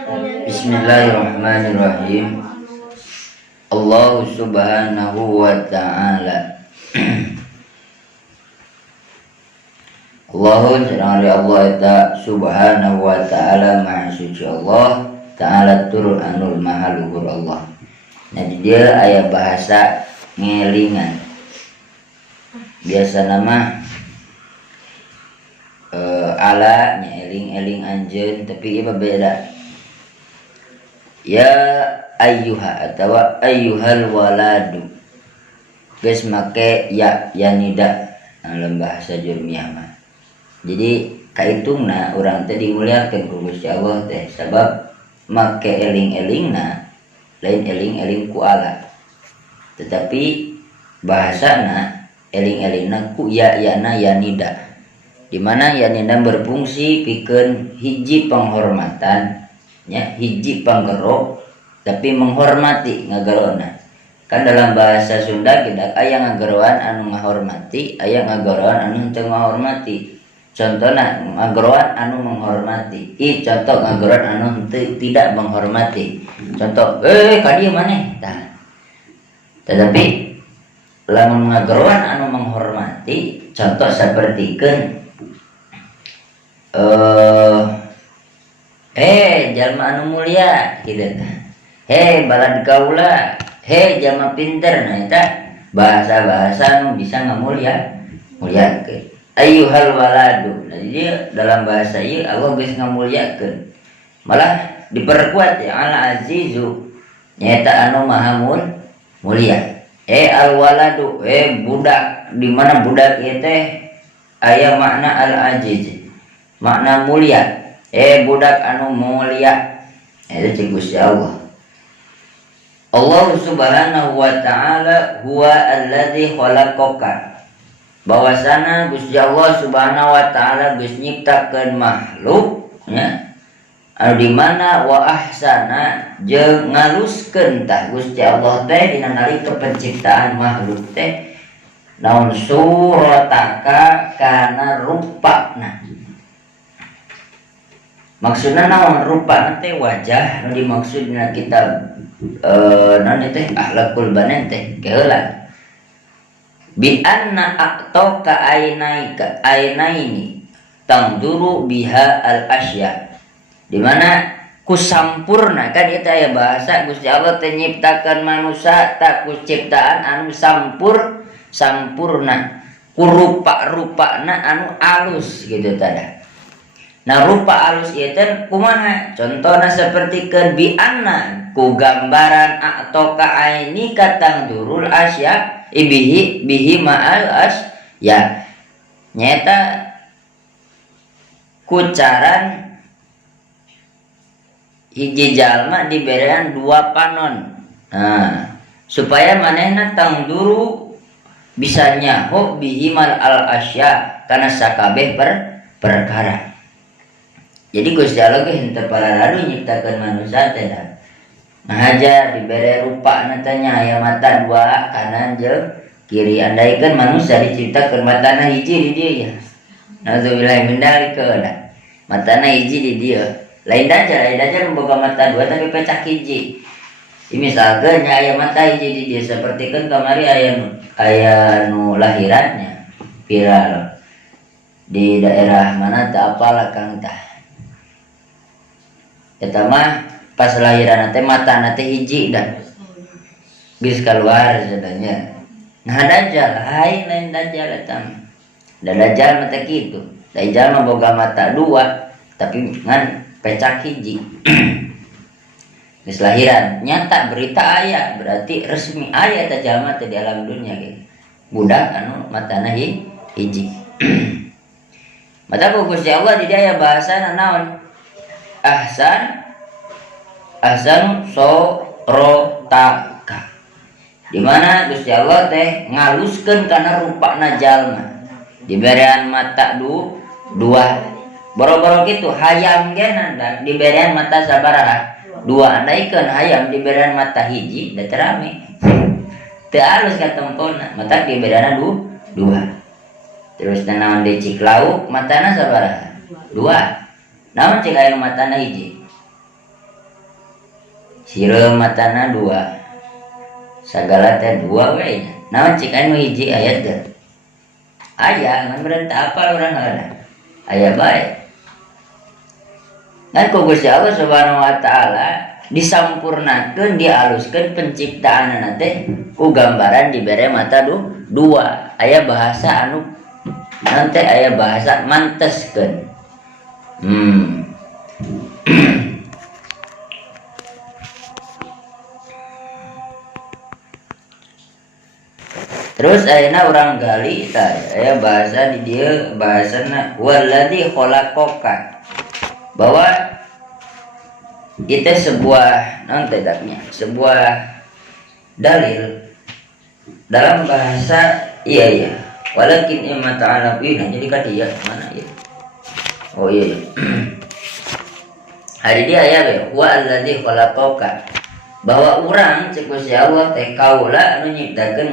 Bismillahirrahmanirrahim. Allah subhanahu wa ta'ala. Allahu Allah subhanahu wa ta'ala maha suci Allah ta'ala turun anul maha luhur Allah. Nah dia aya bahasa ngelingan. Biasa nama ala nya eling-eling anjeun tapi ieu beda. Ya ayyuha atau ayyuhal waladu. Geus make ya nida dalam bahasa Jurmiyah mah. Jadi kaitungna urang teh dimuliakeun ku Gusti Allah teh sabab make eling-elingna lain eling-eling ku Allah. Tetapi bahasana eling-elingna ku ya nida. Di mana ya nida berfungsi pikeun hiji penghormatan nya hiji panggero tapi menghormati ngagerona. Kan dalam bahasa Sunda kita aya ngageroan anu ngahormati, aya ngageroan anu teu ngahormati. Contohna ngageroan anu menghormati, contoh ngageroan anu tidak menghormati. Contoh, ka dieu maneh tah. Tetapi lamun ngageroan anu menghormati, contoh sapertikeun jalma anu mulia kitu tah. Balad kaula, jalma pinter. Nah eta bahasa-bahasa anu bisa ngamuliakeun. Ayyuhal waladu. Nah, jadi dalam bahasa ieu Allah geus ngamuliakeun. Malah diperkuat ya al azizu nyaeta anu maha mulia. Al waladu budak. Di mana budak ieu teh aya makna al aziz. Makna mulia. Budak anu mulia. Itu cik Gusti Allah. Allah subhanahu wa ta'ala huwa alladzi khalaqaka. Bahwasana Gusti Allah subhanahu wa ta'ala geus nyiptakeun makhluk nya. Anu di mana wa ahsana jeung ngaluskeun tah Gusti Allah teh dina nalika penciptaan makhluk teh naon surataka kana rupana. Maksudna naon rupana teh wajah nu dimaksud dina kitab naon teh akhlaqul banan teh keheula bi anna aqtaka ainaini tangduru biha al asya. Di mana kusampurna kan ieu aya bahasa Gusti Allah teh nyiptakeun manusia tak ku ciptaan anu sampurna ku rupa-rupana anu alus gitu tada. Nah rupa alus ieu teh kumaha? Contohna sapertikeun bi anna ku gambaran aqtaka aini katang durul asya bihi ma'al ya nyata kucaran hiji jalma diberian dua panon. Nah supaya manehna tang duru bisa nyaho bihi ma'al asya kana sakabeh perkara. Jadi Gusti Allah ge henteu pararadu nyiptakeun manusia teh dah. Ngahajar dibere rupa natanya aya mata dua kanan jeung kiri. Andaikan manusia diciptakeun matana hiji di dieu ya. Nauzubillah min dzalika. Matana hiji di dieu. Lain dajal boga mata dua tapi pecah hiji. Misalkeun nya aya mata hiji di dieu sapertikeun kamari aya nu lahirannya viral di daerah mana teu apalah Kang tah. Eta mah pas lahiran teh mata teh hiji dan geus keluar sebenarnya. Nah dajal lain dajal eta. Da dajal mah teh kitu. Dajal mah boga mata dua tapi ngan pecak hiji. Geus lahiran nyata berita aya berarti resmi aya teh jalma teh di alam dunia ge. Budak anu matana hiji. Mata ku Gusti Allah di aya bahasana naon? Ahsan sorotaka. Di mana Gusti Allah teh ngaluskeun kana rupana jalma. Diberian mata dua. Boro-boro kitu hayam ge nanda diberian mata sabaraha? Dua. Andaikeun hayam diberian mata hiji da terame. Teu alus katempona, mata diberian dua. Terus naon di Ciklauk matana sabaraha? Dua. Naon cek aya matana hiji? Sireum matana dua. Sagala teh dua we. Naon cik anu hiji ayat teh? Aya ngan berenta apa urang ngaranna? Aya bae. Dan ku Gusti Allah Subhanahu wa taala disampurnakeun dialuskeun penciptaan teh ku gambaran dibere mata dua. Aya bahasa anu nanti aya bahasa manteskeun. Terus ayeuna urang gali aya bahasa di dieu bahasana waladzi khalaqaka, bahwa itu sebuah sebuah dalil dalam bahasa iya walakin imma ta'ala bina. Jadi kan dia mana ya? Oh iya. Hari dia aya we wa alladzi khalaqaka, bahwa urang cek Gusti Allah teh kaula anu nyiptakeun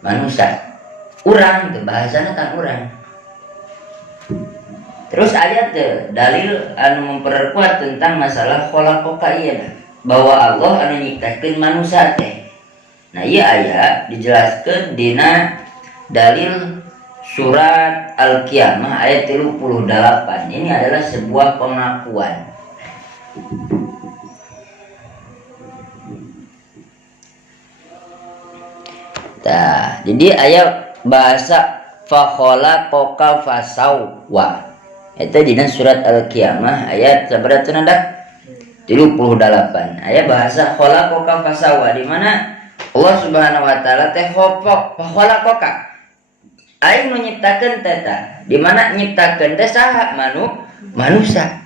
manusia. Urang teh bahasana kan urang. Terus ayat dalil anu memperkuat tentang masalah khalaqaka ieu bahwa Allah anu nyiptakeun manusia teh. Nah, ieu aya dijelaskeun dina dalil surat Al-Qiyamah ayat 38. Ini adalah sebuah pengakuan. Nah, jadi ayat bahasa fa khalaqaka fasawwa. Itu dina surat Al-Qiyamah ayat sabaraha cenah 38. Aya bahasa khalaqaka fasawwa di mana Allah Subhanahu wa taala teh khalaqaka. Aing nu nyiptakeun teh tah. Di mana nyiptakeun teh saha? Manusia.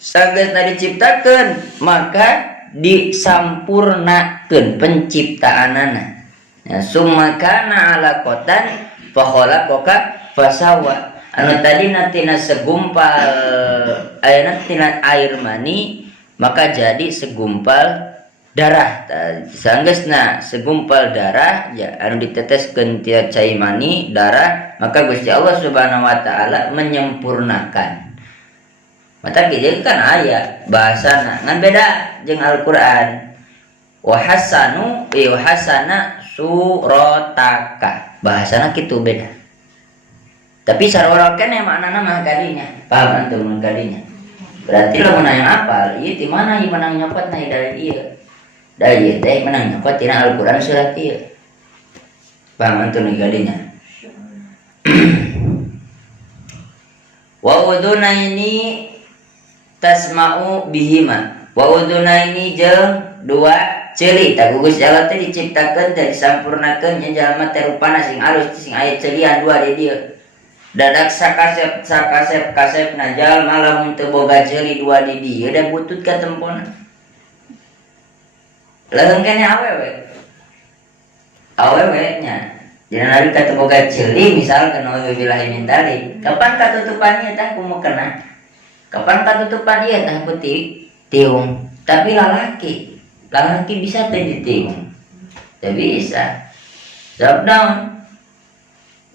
Sageusna diciptakeun maka disampurnakeun penciptaanana. Ya, summa kana alaqatan fa khalaqaka fasawwa. Anu tadi tina segumpal ayeuna tina air mani maka jadi segumpal darah. Sanggeusna segumpal darah ya anu diteteskeun tina cai mani darah, maka Gusti Allah Subhanahu wa taala menyempurnakan. Mata kieu kan aya bahasana ngan beda jeung Al-Qur'an. Wa hasana surataka. Bahasana kitu beda. Tapi sarua keneh maknana mah kadinya. Paham antum kadinya. Berarti lamun aya apal, ieu ti mana ieu menang nyopotna dari ieu. Dari ieu teh menang nyopot tina Al-Qur'an surat ieu. Paham antum kadinya. Wa udunaini tasma'u bihima. Wa udunaini jeung dua ceuli. Ta Gusti Allah teh diciptakeun teh disampurnakeun nya jalma teh rupana sing alus sing aya ceurian dua di dieu. Dadak sakasep na jalma lamun teu boga ceuli dua di dieu da butut ka tempona. Lamun keneh awewe nya. Dina nalika teu boga ceuli misalkan wabillahi min dzalik. Kapan katutupan ieu tah kumaha kena? Kapan katutupan ieu tah putih tiung. Tapi lalaki bisa teh ditiung. Teu bisa. Sebab naon?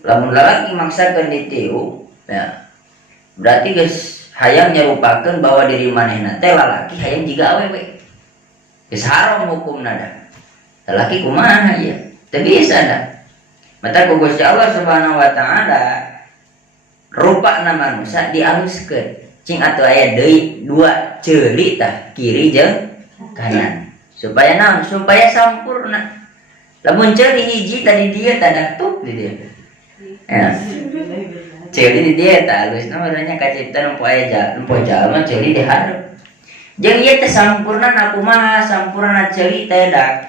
Lamun lalaki maksakeun ditiung, ya berarti geus hayang nyarupakeun bahwa diri manehna teh lalaki hayang jiga awewe. Geus haram hukumna da. Lalaki kumaha ieu? Teu bisa da. Mata ku Gusti Allah Subhanahu wa taala rupana manusia dialuskeun. Cing atuh aya deui dua ceuli tah kiri jeung kanan. Supaya naon? Supaya sampurna. Lamun ceuli hiji tadi dia tanda tuk di dia. Ya. Ceuli di dia tah alusna urangnya kacipta nempo aya jalma ceuli dihareup. Jeung ieu teh sampurna kumaha? Sampurna ceuli teh da.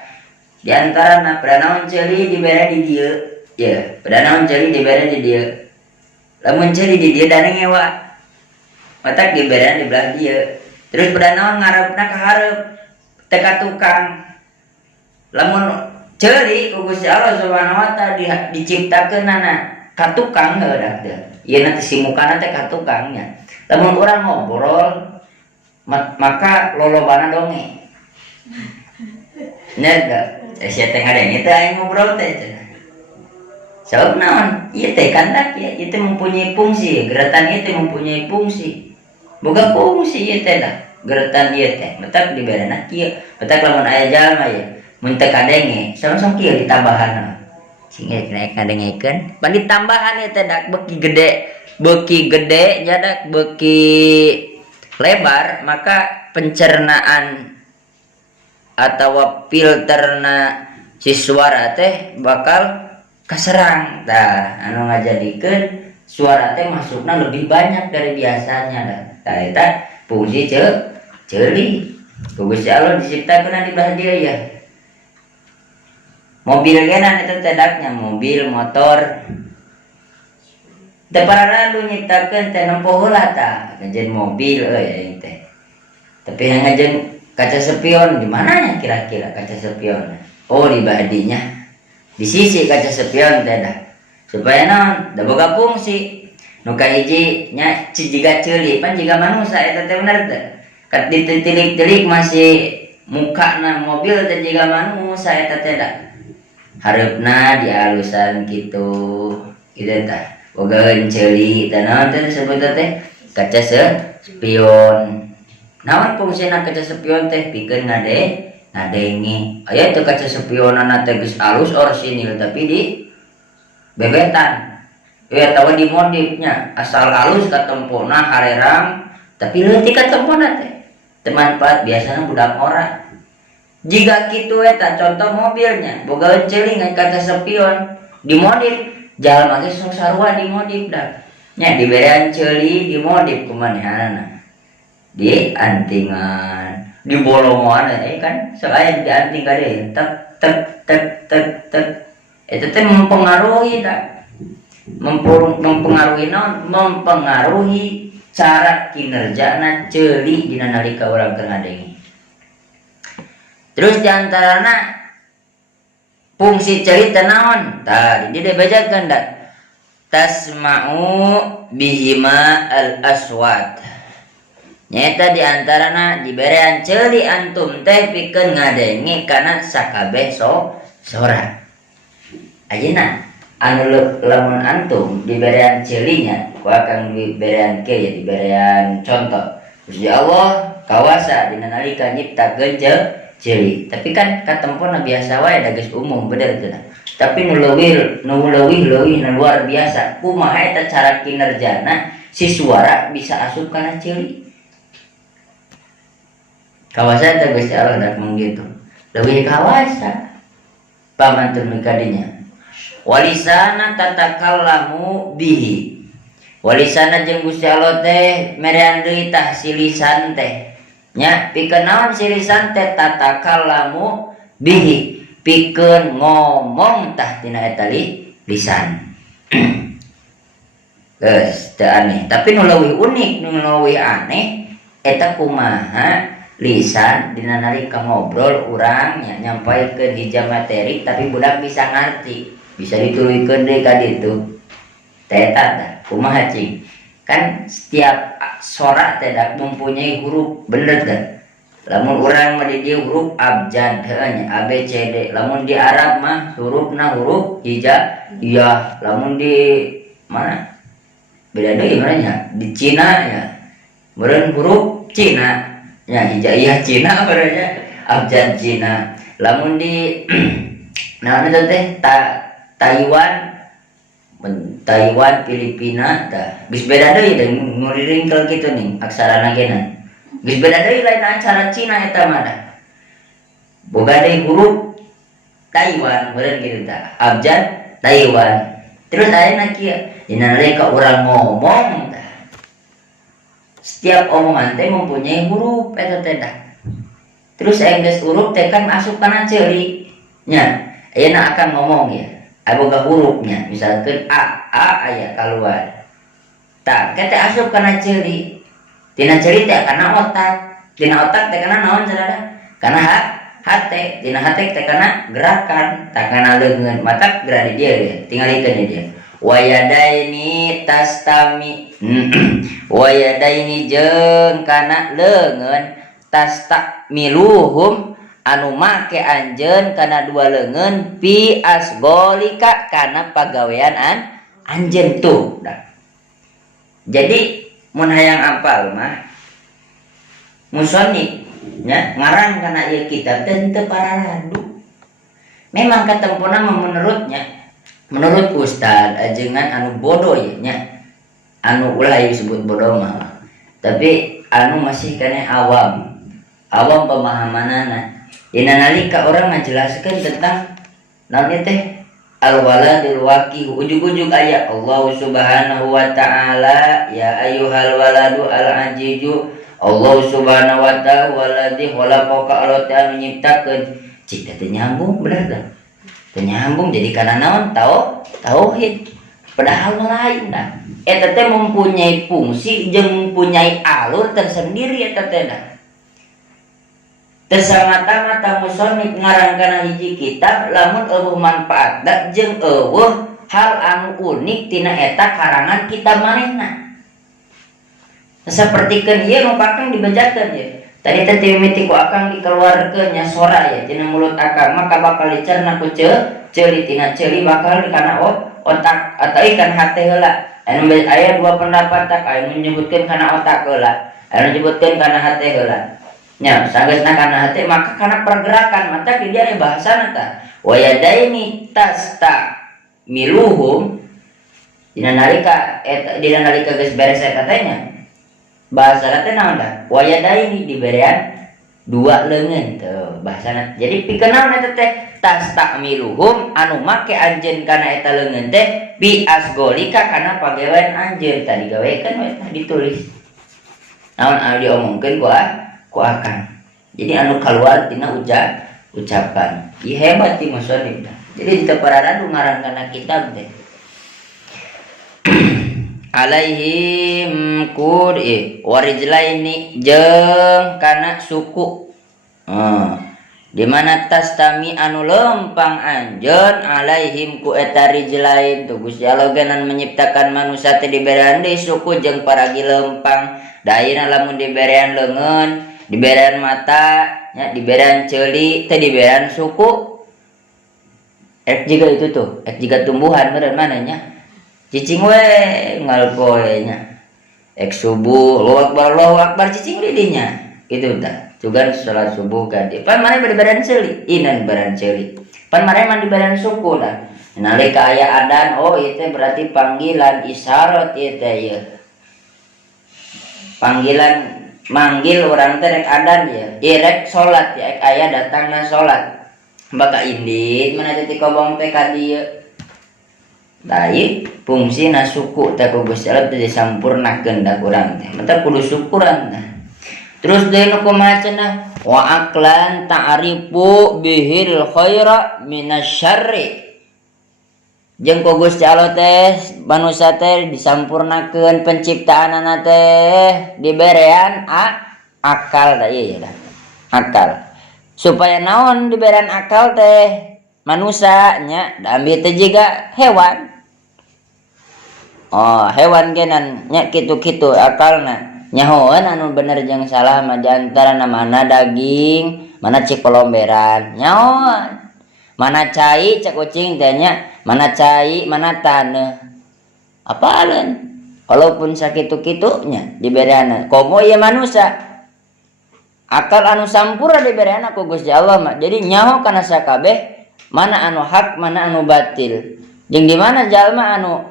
Di antarana pranaon ceuli dibere di dieu. Ya, pranaon ceuli dibere di dieu. Lamun ceuli di dieu da ngewa. Mata dibere di belah dieu. Terus pranaon ngarepna ka hareup. Teka tukang. Lamun ceuli ku Gusti Allah Subhanahu wa taala diciptakeunana ka tukang heudak teh. Ieu nanti simukana teh ka tukangnya. Lamun urang ngobrol maka lolobana donge. Nya sia teh ngadenge teh aya ngobrol teh. Sabab naon? Ieu teh kandak ieu teh mempunyai fungsi, gerakan ieu teh mempunyai fungsi. Boga fungsi ieu teh dah. geretan dia teh betak diberena kieu betak lamun aya jalma ya mun teu kadenge sama-sama kieu ditambahan sehingga naik ngadengekeun pan ditambahan ya teh dak beuki gede jadak beuki lebar maka pencernaan atau filterna si suara teh bakal kaserang tah anu ngajadikeun suara teh masukna lebih banyak dari biasanya tah eta fungsi ceuli Gusti Allah diciptakeun di belah dia ya mobil genan itu tedaknya mobil motor teu pararalu nyiptakeun teh nempo heula tah ngajen mobil euy teh tapi ngajen kaca spion di mananya kira-kira kaca spion oh di badinya di sisi kaca spion teh dah supaya naon da boga fungsi nu kahiji nya jiga ceuli pan jiga manusia eta teh bener teh kat ditilik-tilik masih mukana mobil teh jiga manusia eta teh dah hareupna dialusan kitu tah boga ceuli teh naon teh disebut teh kaca spion naon fungsina kaca spion teh pikeun ngadenge aya teu kaca spionana teh geus alus orsinil tapi di bebetan ya tawa di modifnya asal alus ka tempona harerang tapi leutik ka tempona teh teu manfaat biasana budak ora jika kitu eta contoh mobilnya boga ceuling kaca spion dimodif jalma ge sok sarua dimodif dah nya diberean ceuli dimodif kumanehanana di antingan di bolongan kan soalnya di anting kade tek itu teh mempengaruhi tak mempengaruhi cara kinerjana ceuli dina nalika urang keur ngadengi terus diantarana fungsi ceuli teh naon tah di dibajakeun da tasma'u bihima al aswat nyata diantarana diberean ceuli antum teh pikeun ngadenge kana sakabeh sora ayeuna anu lamun antum diberean ceulinya ku akan diberean kieu ya diberean contoh Gusti Allah kawasa dina nalika nyiptakeun ceuli tapi kan katempona biasa wae da geus umum bener teh tapi nu leuwih nu luar biasa kumaha eta cara kinerjana si suara bisa asup kana ceuli kawasa teh Gusti Allah dak manggitu leuwih kawasa pamantur mikadinya walisana tatakallamu bihi walisana jeung Gusti Allah teh merean deui tah si lisan teh nya pikeun naon si lisan teh tatakallamu bihi pikeun ngomong tah tina eta lisan geus teu aneh tapi nu leuwih unik nu leuwih aneh eta kumaha lisan dina nalika ngobrol urang nyampaikeun hiji materi tapi budak bisa ngarti bisa dituluykeun deui ka ditu teh eta kumaha cing kan setiap sora teh mempunyai huruf bener teh lamun urang mah di dieu huruf abjad nya A B C D lamun di Arab mah hurufna huruf hijaiyah lamun di mana beda deui nya di Cina ya meureun huruf Cina ya hijaiyah Cina berarti abjad Cina lamun di naon eta teh Taiwan Filipina tah geus beda deui da nguriringkel kitu nih aksarana geuna geus beda deui lain acara Cina eta mah boga deui huruf Taiwan meureun kitu tah abjad Taiwan terus ayeuna kieu dina nalika urang ngomong tah setiap omongan teh mempunyai huruf eta teh dah. Terus enggeus huruf teh kan masuk kana ceuli nya. Ayeuna akan ngomong ya. Aboga hurufnya misalkan A aya kaluar. Tah kete asup kana ceuli. Tina ceuli teh kana otak. Tina otak teh kana naon cenah? Kana hate. Tina hate teh kana gerakan. Tah kana leungeun matak gerak di dieu tingalikeun dia. Wayadaini tastami wayadaini jeung kana leungeun tastamiluhum anu make anjeun kana dua leungeun pi asgolika kana pagawean anjeun tuh. Jadi mun hayang apal mah musonif nya ngarang kana ieu kitab teu teu pararadu. Memang katempuna menurutnya, menurut ustad ajengan anu bodoh ya nya. Anu ulah disebut bodoh mah. Tapi anu masih kena awam. Awam pemahamanana. Dina nalika orang ngajelaskeun tentang naon teh al-waladul waqi, ujug-ujug ayat Allah Subhanahu wa taala ya ayyuhal waladu al-ajiju Allah Subhanahu wa ta'ala waladhi khalaqaka Allah ta'ala nyiptakeun. Cik teh nyambung bener dah. Teu nyambung jadi kana naon? Tauhid. Padahal lain dah. Eta teh mempunyai fungsi jeung mempunyai alur tersendiri eta teh dah. Tersamata-mata musonif ngarang kana hiji kitab lamun eueuh manfaatna jeung eueuh hal anu unik tina eta karangan kitab manehna. Sapertikeun ieu nu kakang dibajakeun ya. Tadi teh mimiti ku akang dikeluarkeun nya sora ya tina mulut akang maka bakal dicerna ku ceuli tina ceuli bakal kana otak atau ikan hate heula. Anu aya dua pendapat tak anu menyebutkeun kana otak heula, anu menyebutkeun kana hate heula. Nya sanggeusna kana hate maka kana pergerakan mata di dia bahasana ta. Wa yadaini tasta miluhum dina nalika geus beres eta teh nya. Bahasana teh naon da? Wa yadaini diberian dua leungeun teu bahasana. Jadi pikeun naon eta teh? Tastakmiluhum anu make anjeun kana eta leungeun teh bi asgolika kana pagawean anjeun tadi gawekeun we ditulis. Naon anu diomongkeun ku akang. Jadi anu kaluar tina ucapan. Ieu hebat ti musonif. Jadi teu pararadu ngarang kana kitab teh. Alaihim qur'i warijlaini jeung kana suku. Di mana tastami anu lempang anjeun alaihim ku eta rijlain tu Gusti Allah genan menyiptakan manusia teh diberian deui suku jeung paragi lempang. Daina lamun diberian leungeun, diberian mata, nya diberian ceuli, teh diberian suku. Ek juga itu tuh, ek juga tumbuhan meureun mana nya. Cicing we ngalpoe nya. Ek subuh, Allahu akbar cicing di dinya. Gitu tah. Juga salat subuh ganti. Pan mane bari ceuli, inan baran ceuli. Pan mane mandi baran suku lah. Nalika aya adan, oh ieu teh berarti panggilan isyarat ieu teh ieu. Panggilan manggil orang teh rek adan ya. Ieu rek salat ya, ek aya datangna salat. Baka indit mana teh kobong teh ka dieu. Baik, fungsina suku teh ku Gusti Allah teh disampurnakeun da urang teh. Mata kudu syukuran teh. Terus deui nu kumaha cenah? Wa aqlan ta'rifu bihil khaira minasyarri. Jeung ku Gusti Allah teh manusia teh disampurnakeun penciptaanana teh diberian akal da ieu ya. Akal. Supaya naon diberian akal teh? Manusia nya da ambil teh jiga hewan. Oh, hewan genan nya kitu-kitu akalna. Nyahoeun anu bener jeung salah mah diantarana mana daging, mana cik pelomberan. Nyahoeun. Mana cai cek kucing teh nya, mana cai, mana taneuh. Apaleun? Walaupun sakitu-kitunya diberiana. Komo ieu manusia. Akal anu sampurna diberiana ku Gusti Allah mah. Jadi nyaho kana sakabeh mana anu hak, mana anu batil. Jeung di mana jalma anu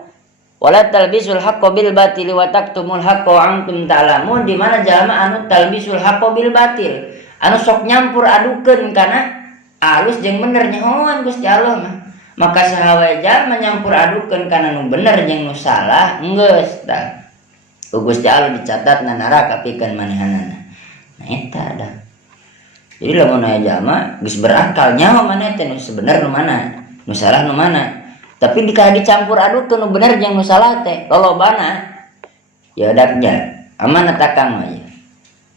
wala talbisul haqqo bil batili wa taktumul haqqo wa antum ta'lamun. Di mana jalma anu talbisul haqqo bil batil, anu sok nyampur adukeun kana alus jeung bener nyahoan Gusti Allah mah. Maka sahawa jalma nyampur adukeun kana nu bener jeung nu salah geus tah. Ku Gusti Allah dicatatna neraka pikeun manehanana. Nah eta dah. Jadi lamun aya jalma geus berakal nyaho maneh teh nu sebener nu mana, nu salah nu mana. Tapi dicampur adukeun nu bener jeung nu salah teh lolobana ya daknya aman eta kang mah ya.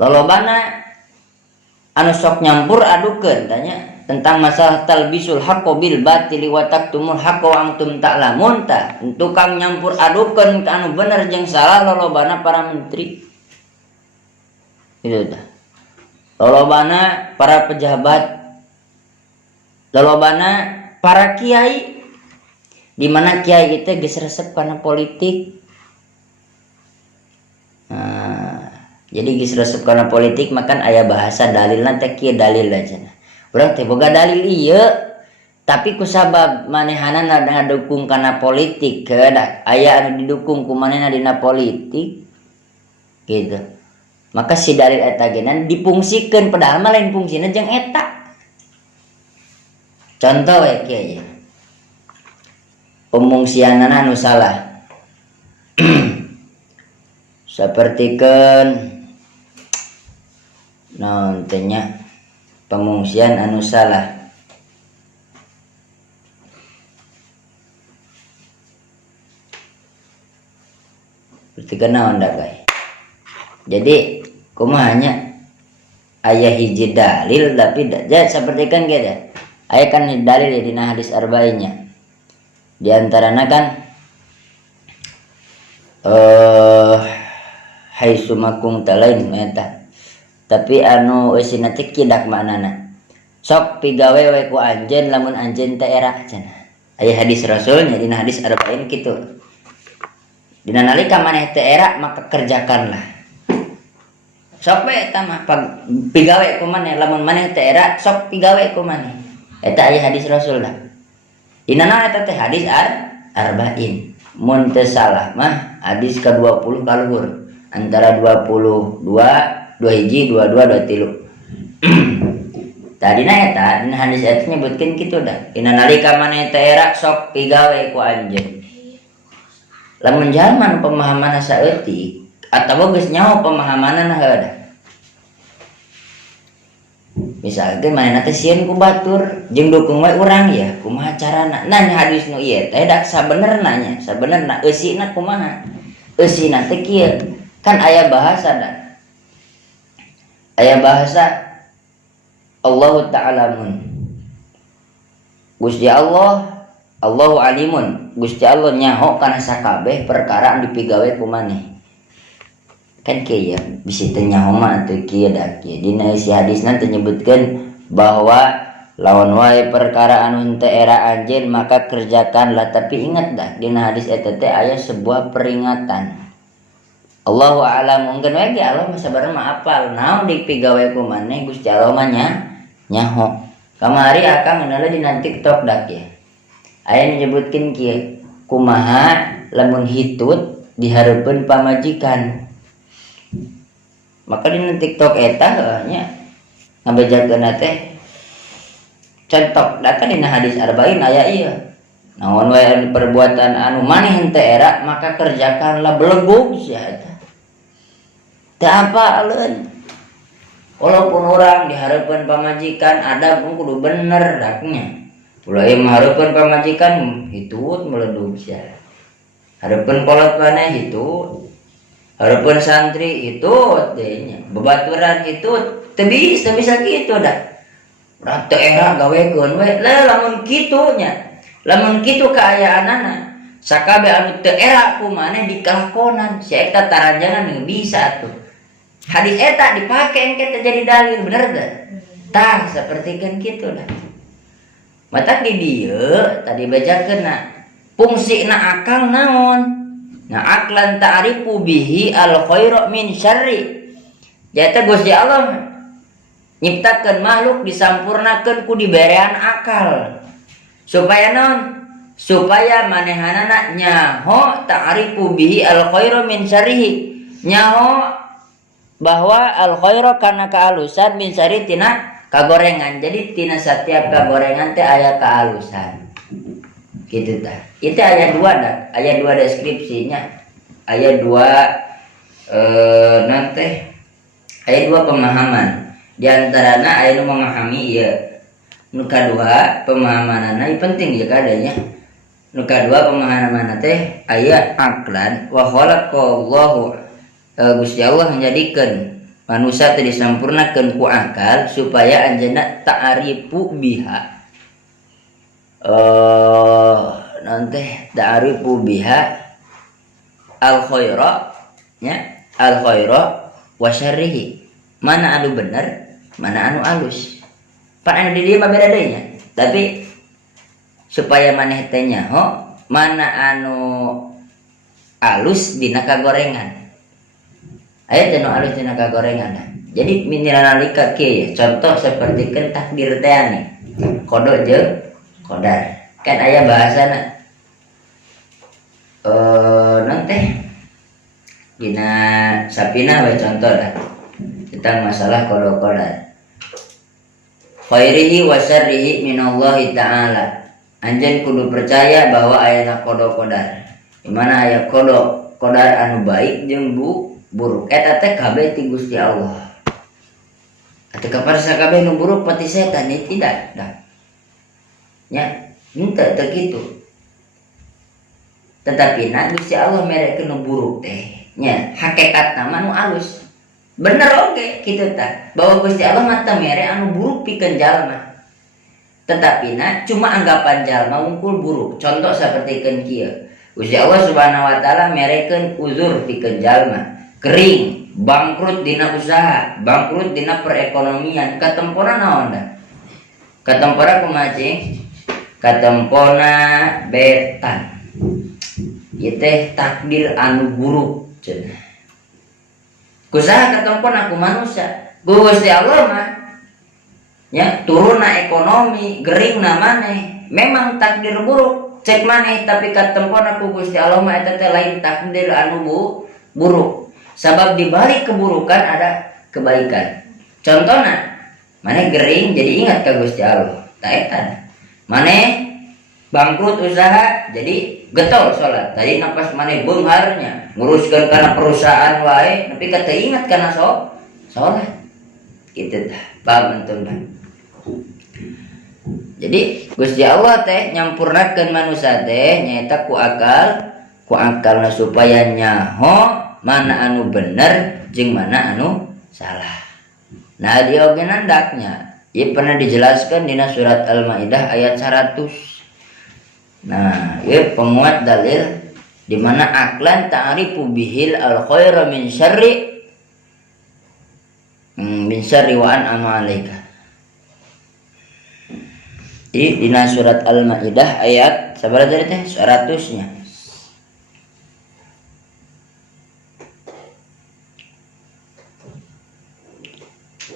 Lolobana anu sok nyampur adukeun tanya tentang masalah talbisul haqqo bil batili wa taktumul haqqo wa antum ta'lamun ta. Tukang nyampur adukeun ka anu bener jeung salah lolobana para menteri. Itu dah. Lolobana para pejabat. Lolobana para kiai. Di mana kiai itu geus resep kana politik. Nah, Jadi geus resep kana politik makan aya bahasa dalilna teh kieu dalil aja. Urang teh boga dalil ieu, tapi kusabab manehanana ngadukung kana politik kedak aya anu didukung ku manehna dina politik gitu. Maka si dalil eta genan dipungsikeun padahal mah lain fungsina jeung eta. Contoh we kieu aya. Pemungsianana anu salah. Sapertikeun naon teh nya pengungsian anu salah. Pertikeun naon da bae. Jadi kumahanya aya hiji dalil tapi sapertikeun ge da. Aya kan dalil dina hadis arba'innya. Di antarana kan haitsu makung talain eta. Tapi anu eusina teh kidak maknana. Sok pigawe we ku anjeun lamun anjeun teh era cenah. Aya hadis Rasulnya dina hadis arba'in kitu. Dina nalika maneh teh era maka kerjakanlah. Sok we eta mah pigawe ku maneh lamun maneh teh era sok pigawe ku maneh. Eta aya hadis Rasul lah. Inana eta teh hadis arba'in. Mun teu salah mah hadis ke-20 kaluhur. Antara 22, 21, 22, 23. Tadina eta dina hadis eta nyebutkeun kitu dah. Dina nalika maneh teh era sok pigawe ku anjeun. Lamun jalma pemahamanna saeutik atawa geus nyaho pemahamanna heueuh. Misalkan manehna teh sieun ku batur jeung dukung we urang ya kumaha carana. Nah hadis nu ieu teh dak sabenerna nya, sabenerna eusina kumaha? Eusina teh kieu. Kan aya bahasa dah. Aya bahasa Allah ta'alamun. Gusti Allah, Allahu alimun. Gusti Allah nyaho kana sakabeh perkara anu dipigawe ku maneh. Kan kieu ya bisi teh nyaho mah atuh kieu da kieu. Dina isi hadisna teh nyebutkeun bahwa lawan wae perkara anu henteu era anjeun maka kerjakanlah, tapi ingat dah dina hadis eta teh aya sebuah peringatan. Allahu a'lam mungkin we ge Allah mah sabarna mah apal naon dipigawe ku maneh Gusti Allah mah nyaho. Kamari akang ngeunala dina TikTok dak ya. Aya nyebutkeun kieu kumaha lamun hitut dihareupeun pamajikan. Maka dina TikTok eta nya ngabejakeun teh contoh da kan dina hadis arba'in aya ieu. Naon wae perbuatan anu maneh henteu era maka kerjakanlah belegug sia eta. Teu apaleun. Walaupun orang dihareupeun pamajikan adab kudu bener daknya. Ulah ieu mahareupeun pamajikan hitut meledug sia. Hareupeun kolot maneh hitut. Hareupeun santri hitut teh nya. Babaturan hitut teu bisa kitu dah. Urang teu era gawekeun we. Lamun kitu nya. Lamun kitu kaayaanana sakabeh anu teu era ku maneh dikalakonan. Si eta taranjangan bisa tuh. Hadis eta dipake engke jadi dalil bener teh. Tah sapertikeun kitu dah. Mata di dieu tadi bacakeunna fungsina akal naon? Nah aklan ta'rifu bihi al khairu min syarri. Jata Gusti Allah nyiptakeun makhluk disampurnakeun ku diberean akal. Supaya naon? Supaya manehanana nyaho ta'rifu bihi al khairu min syarrihi. Nyaho bahwa al khairu kana kaalusan min syarri tina kagorengan. Jadi tina setiap kagorengan teh aya kaalusan. Gitu tah. Itu ayat 2 dah. Ayat 2 deskripsinya. Ayat 2 nanti ayat 2 pemahaman. Di antarana ayat nu memahami ieu. Nu kadua pemahamanana penting ya kadanya. Nu kadua pemahamanana teh aya aklan wa khalaqallahu Gusti Allah menjadikan manusia teh disampurnakeun ku akal supaya anjeunna ta'rifu biha. Nanti ta'rifu biha al khaira nya al khaira wa syarrihi. Mana anu bener, mana anu alus. Pan anu di dieu mah beda deui nya. Tapi supaya maneh teh nyaho mana anu alus dina kagorengan. aya teh nu alus tina kagorengan. Jadi minalika kieu ya, contoh seperti kan takdir teh nih. Kodo jeung kodar. Kan aya bahasana non teh dina sapina we contoh lah tentang masalah kodo kodar. Khairihi wa syarrihi minallahi ta'ala. Anjeun kudu percaya bahwa ayana kodo kodar. Di mana aya kodo kodar anu baik jeung buruk. Eta teh kabeh ti Gusti Allah. Atuh kaparsa kabeh nu buruk pati setan ini tidak dah. Nya, henteu teh kitu. Tetapi na Gusti Allah merekeun nu buruk teh nya hakikatna mah nu alus. Bener oge kitu tah bahwa Gusti Allah mah teu mere anu buruk pikeun jalma. Tetapi na cuma anggapan jalma wungkul buruk. Contoh sapertikeun kieu. Gusti Allah Subhanahu wa taala merekeun uzur pikeun jalma. Kering, bangkrut dina usaha, bangkrut dina perekonomian, katempona naon da? Katempona kumaha cing? Katempona betan. Ieu teh takdir anu buruk cenah. Kusaha katempona ku manusia. Gusti Allah mah nya turunna ekonomi, geringna maneh, memang takdir buruk cek maneh tapi katempona ku Gusti Allah mah eta teh lain takdir anu buruk. Sabab di balik keburukan ada kebaikan. Contohnya, maneh gering jadi ingat ka Gusti Allah. Ta eta. Maneh bangkrut usaha jadi getol salat. Tadi napas maneh beungharnya nguruskeun kana perusahaan wae, tapi ka teu ingat kana salat. Kitu tah, paham antum tah. Jadi Gusti Allah teh nyampurnakeun manusia teh nyaeta ku akalna supaya nyaho mana anu bener jeung mana anu salah. Nah di oge nandaknya ieu pernah dijelaskan dina surat Al-Maidah ayat 100. Nah, ieu penguat dalil di mana aklan ta'rifu bihil al-khaira min syarri wa an'ama alaika. Di dina surat Al-Maidah ayat sabaraha tadi teh 100-nya.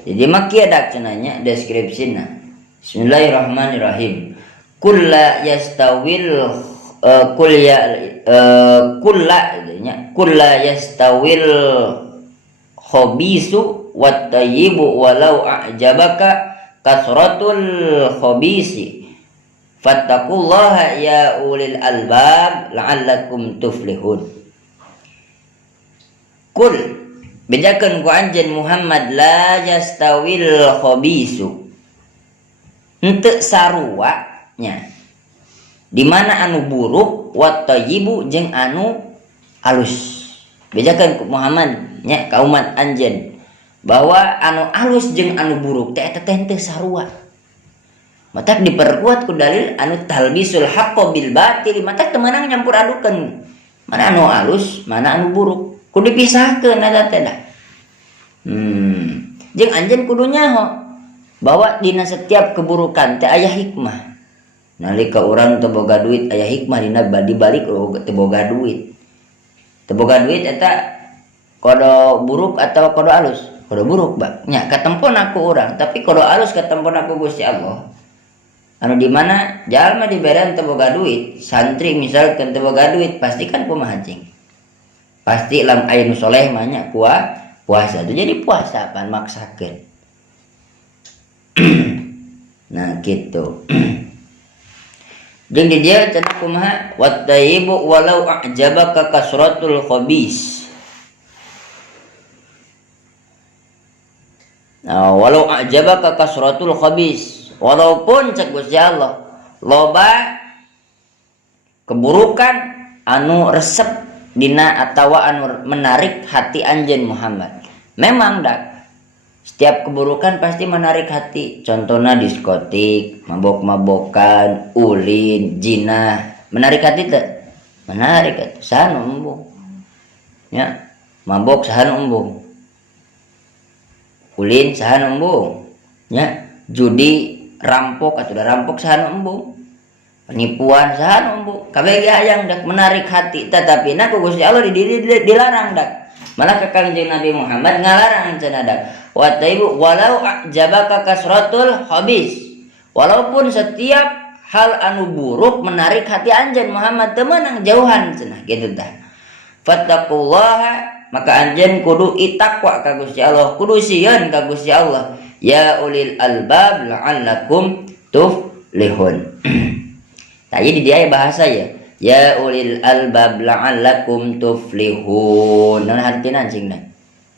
Jadi maki ada cenanya deskripsina. Bismillahirrahmanirrahim. Kulla yastawil kulla yastawil khabisu wat tayyibu walau a'jabaka kasratul khabisi. Fattaqullaha ya ulil albab la'allakum tuflihun. Kul bedakeun ku anjeun Muhammad la yastawil khabisu. Henteu sarua nya. Di mana anu buruk wat thayyibu jeung anu alus. Bedakeun ku Muhammad nya ka umat anjeun bahwa anu alus jeung anu buruk teh eta teh henteu sarua. Matak diperkuat ku dalil anu talbisul haqqo bil batil, matak teu meunang nyampur adukeun mana anu alus mana anu buruk. Kudu dipisahkeun eta teh da. Jeung anjeun kudu nyaho bahwa dina setiap keburukan teh aya hikmah. Nalika urang teu boga duit aya hikmah dina dibalik teu boga duit. Teu boga duit eta kodo buruk atau kodo alus? Kodo buruk, Bang. Nya katempona ku urang, tapi kodo alus katempona ku Gusti Allah. Anu di mana jalma dibere teu boga duit, santri misalkan teu boga duit, pastikan kumaha cing? Pasti lam aya nu soleh mah nya puasa itu jadi puasa pan maksakeun. Nah gitu. Jeung di dia cenah kumaha wat tayyibu walau a'jabaka kasratul khabis. Nah, walau a'jabaka kasratul khabis, walaupun cek Gusti Allah loba keburukan anu resep dina atawa anu menarik hati anjeun Muhammad. Memang dak setiap keburukan pasti menarik hati. Contohnya diskotik, mabok-mabokan, ulin, jinah, menarik hati teh. Menarik hati. Sahan embung. Ya, mabok sahan embung. Ulin sahan embung. Ya, judi, rampok atau rampok sahan embung. Penipuan sahan embung. Kabeh ge hayang dak menarik hati, tetapi na ku Gusti Allah dilarang dak. Malah ka Kangjeng Nabi Muhammad ngalarang cenah wa taibu walau jabaka kasratul khabis. Walaupun setiap hal anu buruk menarik hati anjeun Muhammad teu meunang jauhan cenah kitu tah. Fattaqullaha maka anjeun kudu itakwa ka Gusti Allah, kudu sieun ka Gusti Allah. Ya ulil albab la'allakum tuflihun. Tadi di dia bahasa ya. Ya ulil albab la'allakum tuflihun. Naon artina cingna?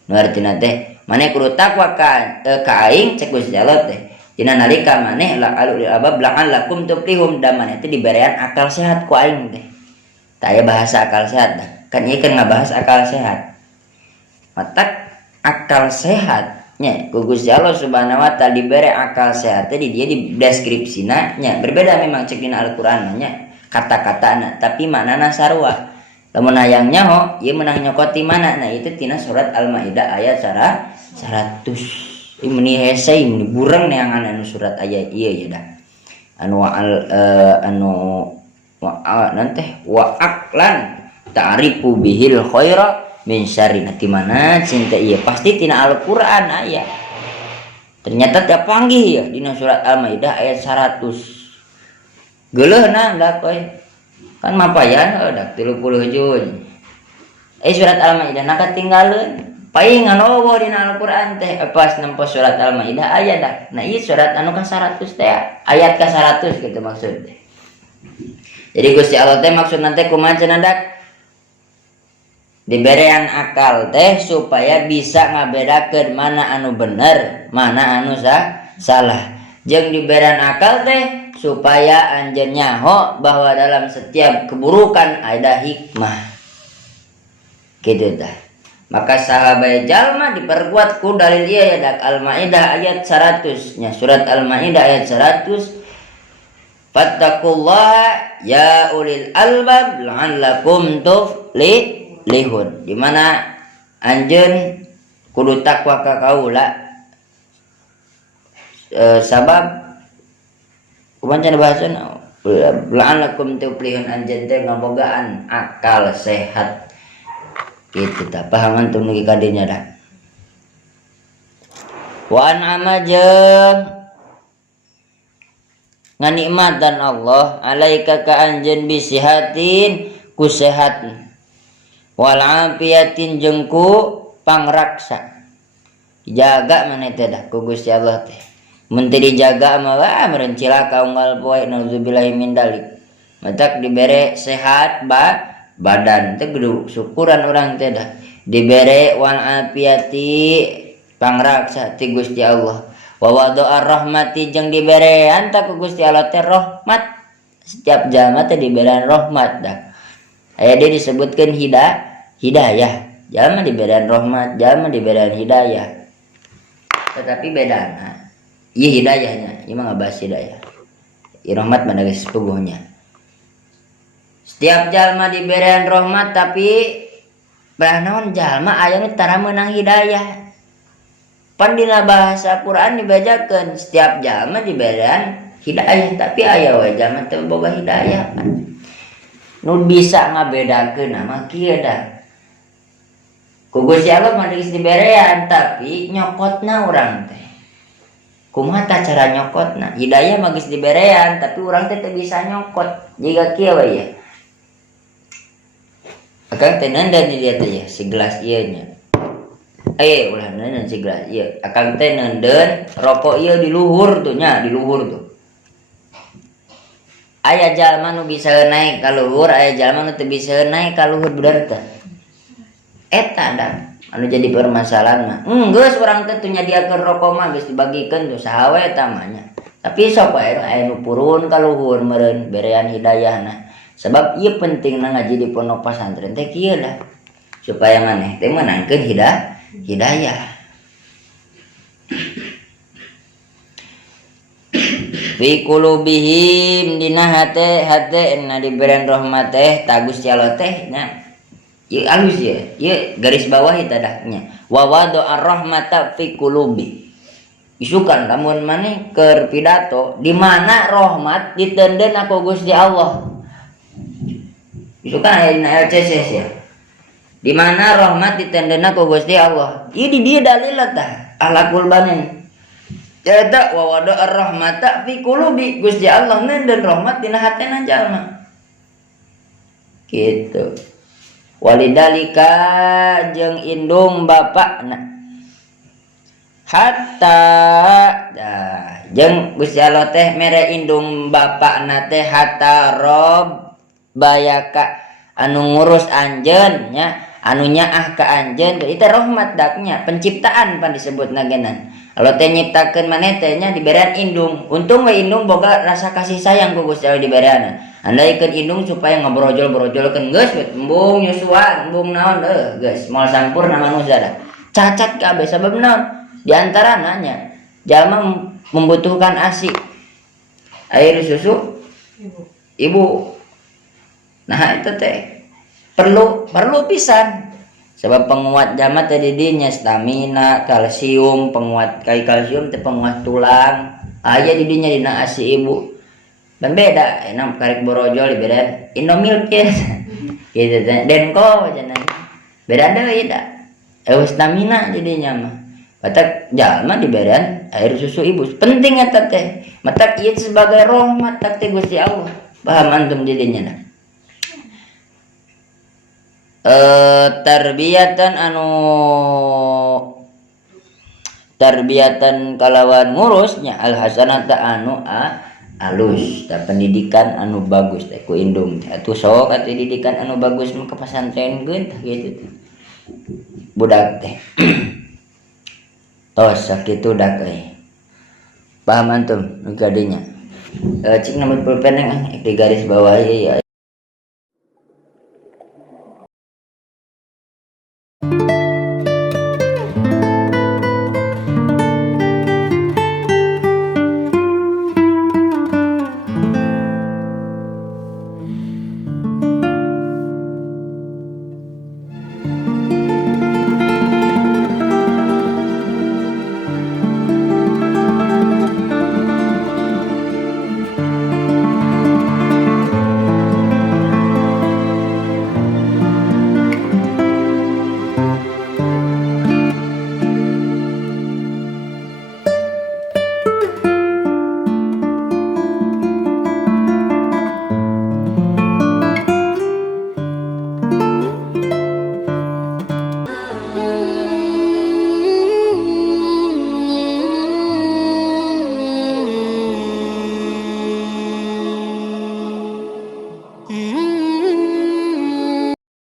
Nu artina teh maneh kudu takwa ka aing cek Gusti Allah teh. Dina nalika maneh la ulil albab la'allakum tuflihun da maneh teh diberian akal sehat ku aing teh. Tah aya bahasa akal sehat dah. Kan ieu kan ngabahas akal sehat. Matak akal sehat nya ku Gusti Allah Subhanahu wa taala dibere akal sehat teh di dia di deskripsina nya berbeda memang cek dina Al-Qur'an nya. Kata-katana tapi maknana sarua. Lamun hayang nyaho ieu meunang nyokoti mana? Nah itu tina surat Al-Maidah ayat 100. Ieu meni hese meni bureng neangan anu surat ayat ieu ya dah. Wa aqlan ta'rifu bihil khaira min syarri. Nah di mana cinta ieu pasti tina Al-Qur'an aya. Ternyata teu panggih ya dina surat Al-Maidah ayat 100. Geuleuhna da koy kan mapayan dak 30 juz. Surat Al-Maidah na katinggaleun paingan eueuh dina Al-Qur'an teh pas nempo surat Al-Maidah aya dah. Nah ieu surat anu ka 100 teh ayat ka 100 kitu maksud teh. Jadi Gusti Allah teh maksudna teh kumaha cenah dak? Diberean akal teh supaya bisa ngabedakeun mana anu bener, mana anu salah. Jeung diberian akal teh supaya anjeun nyaho bahwa dalam setiap keburukan ada hikmah. Gitu dah. Maka sahabat jalma diperkuat ku dalil ieu ya dak Al-Maidah ayat 100 nya surat Al-Maidah ayat 100. Fattaqullaha ya ulil albab la'allakum tuflihun. Di mana anjeun kudu takwa ka kaula sabab kumaha bahasana la'allakum tuflihun anjeun teh ngabogaan akal sehat kitu tah pahaman tun nugi kadinya dah. Wa an'ama jeung nganikmatan Allah alaika ka anjeun bisihatin ku sehat wal afiyatin jeung ku pangraksa dijaga maneh teh dah ku Gusti Allah teh. Mun teu dijaga mah meureun cilaka unggal poe nauzubillahi min dalik. Matak dibere sehat badan teh kudu syukuran urang teh dah. Dibere wal afiati pangraksa ti Gusti Allah. Wa wadu'ar rahmati jeung diberean ta ku Gusti Allah teh rahmat. Setiap jalma teh diberian rahmat dah. Aya dia disebutkeun hidayah. Jalma diberian rahmat, jalma diberian hidayah. Tetapi bedana ieu hidayahnya, ieu mah ngabahas hidayah. Ieu rahmat mah geus puguhnya. Setiap jalma diberian rahmat tapi naon jalma aya nu tara meunang hidayah. Pan dina bahasa Quran dibajakeun setiap jalma diberian hidayah tapi aya we jalma teu boga hidayah pan. Nu bisa ngabedakeun mah kieu da. Ku Gusti Allah mah geus diberean tapi nyokotna urang teh. Kumaha tah cara nyokotna? Hidayah mah geus diberean tapi urang teh teu bisa nyokot. Jiga kieu we ya. Akang teh nandan di dia teh ya si gelas ieu nya. Ulah nandan si gelas ieu. Akang teh nandan rokok ieu di luhur tuh nya, di luhur tuh. Aya jalma nu bisa naik ka luhur, aya jalma nu teu bisa naik ka luhur bener teh. Eta dah anu jadi permasalahan mah. Geus urang teh teu nyadiakeun rokok mah geus dibagikeun tuh saha we eta mah nya. Tapi sok wae aya nu purun ka luhur meureun berean hidayahna. Sebab ieu pentingna ngaji di pondok pesantren teh kieu dah. Supaya maneh teh meunangkeun hidayah. Fi qulubihim dina hate na diberian rahmat teh ta Gusti Allah teh nya. Ieu alus ya, ieu garis bawahi tadahnya. Wa wadu'ar rahmata fi qulubi. Isukan lamun maneh keur pidato di mana rahmat diteundeun ku Gusti Allah. Isukan aya dina LCS ya. Di mana rahmat ditendena ku Gusti Allah. Ieu di dieu dalil tah alaqul banin. Eta wa wada ar-rahmata fi qulubi Gusti Allah nenden rahmat dina hatena jalma. Gitu. Walidalika jeung indung bapakna. Hatta jeung Gusti Allah teh mere indung bapakna teh hatta rob bayaka anu ngurus anjeun nya anu nyaah ka anjeun teh itu rahmat daknya penciptaan pan disebut nagenan. Kalau teh nyiptakeun maneh teh nya diberian indung. Untung we indung boga rasa kasih sayang ku Gusti Allah diberian. Andaikeun indung supaya ngobrol-brojolkeun geus embung nyusuan, embung naon geus moal sampurna manusia dah. Cacat kabeh sabab naon? Di antara nanya jalma membutuhkan ASI air susu ibu. Nah itu teh perlu pisan sebab penguat jalma teh didinya stamina, kalsium, penguat kai kalsium teh penguat tulang aya didinya dina ASI ibu. Dan beda enam karek borojol dibeda Indomilk ya gitu teh denko cenah beda deui da stamina didinya mah. Matak jalma diberian air susu ibu penting eta teh matak ieu sebagai rahmat tak teh Gusti Allah. Paham antum didinya nah. Tarbiyatan kalawan ngurusnya al hasanata anu alus ta pendidikan anu bagus teh ku indung teh atuh sok atuh didikan anu bagus mah ka pasantrenkeun tah gitu teh budak teh. Tos sakitu dak euy. Paham antum nu kadinya. Cik namun pulpen di garis bawah ya.